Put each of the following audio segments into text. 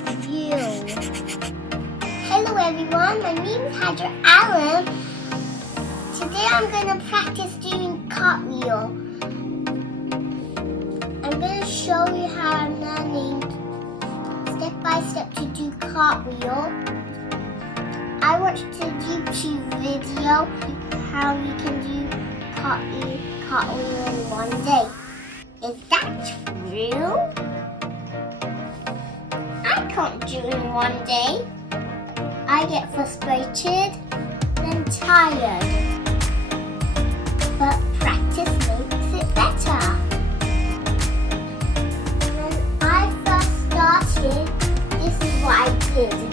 review. Hello everyone, my name is Hajrah. Today I'm going to practice doing cartwheel. I'm going to show you how I'm learning step by step to do cartwheel. I watched a YouTube video how you can do cartwheel in one day. Is that true? I can't do it in one day. I get frustrated, then tired. But practice makes it better. When I first started, this is what I did.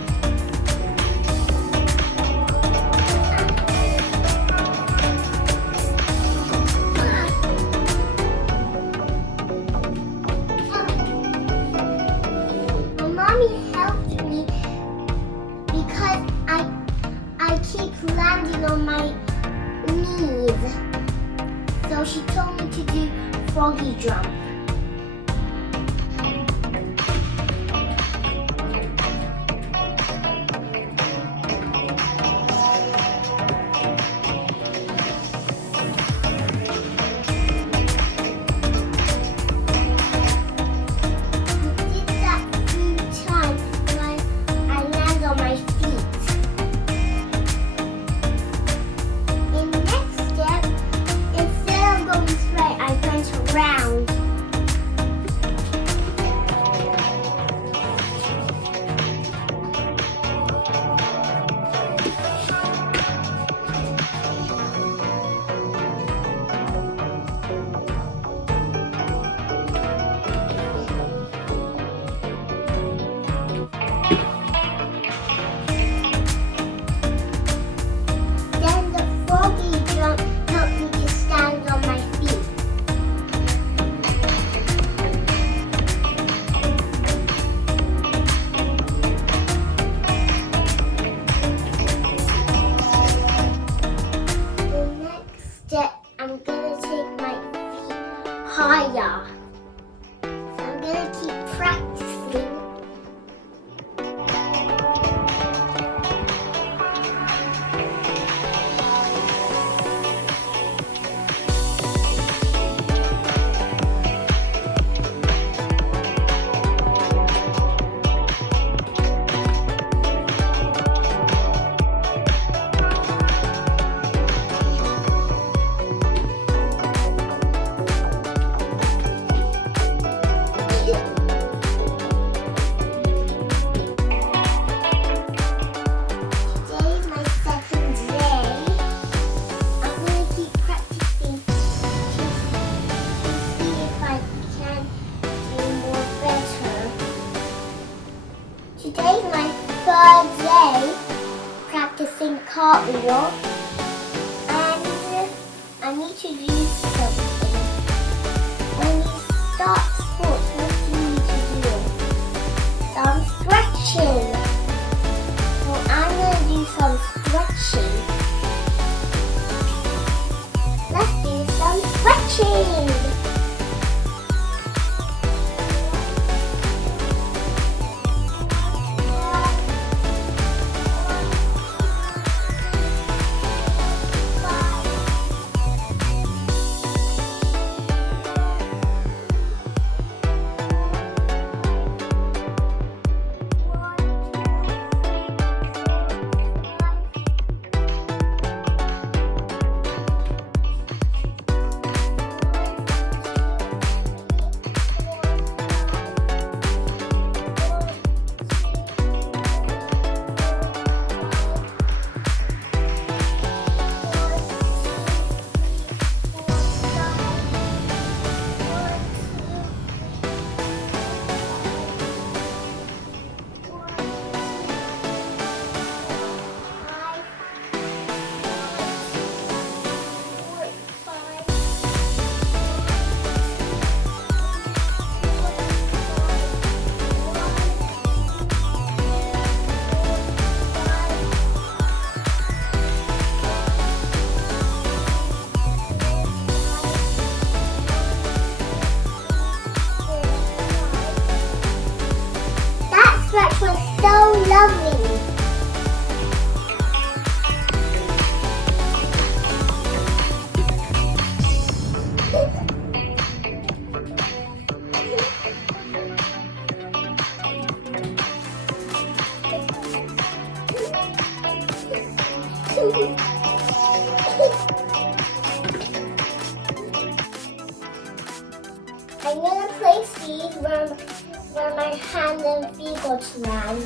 Mommy helped me because I keep landing on my knees. So she told me to do froggy jump. I'm gonna take my feet higher. So I'm gonna keep practicing. Today's my third day practicing cartwheel, and I need to do something. When you start sports, what do you need to do? Some stretching. So I'm going to do some stretching. Let's do some stretching. I'm gonna place these where my hand and feet go to land.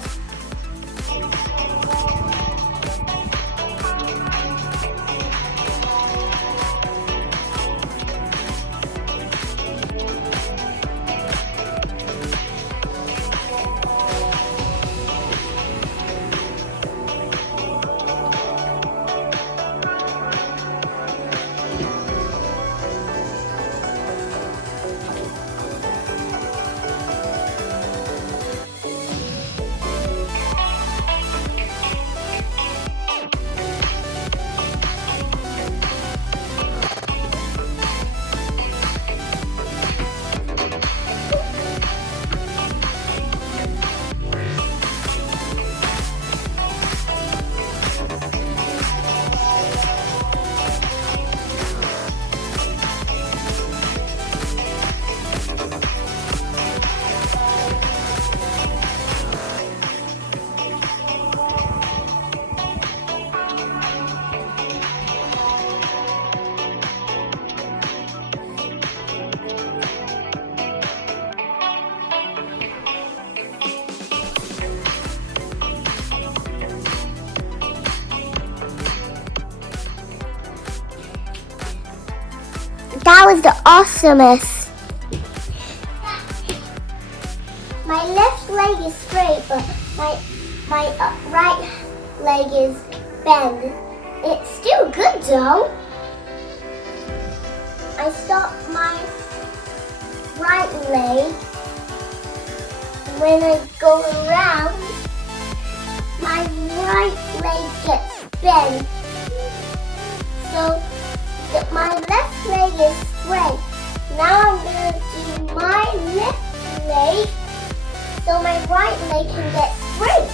That was the awesomest. My left leg is straight, but my right leg is bent. It's still good though. I stop my right leg. When I go around, my right leg gets bent. So my left leg is straight. Now I'm going to do my left leg so my right leg can get straight.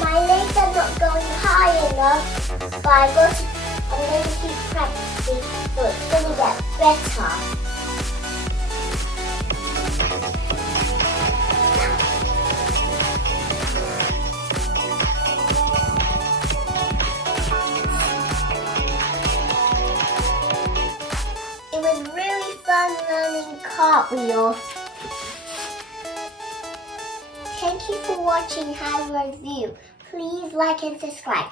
My legs are not going high enough, but I'm going to keep practicing, so it's going to get better. It was really fun learning Cartwheel. Thank you for watching Hajrah's View. Please like and subscribe.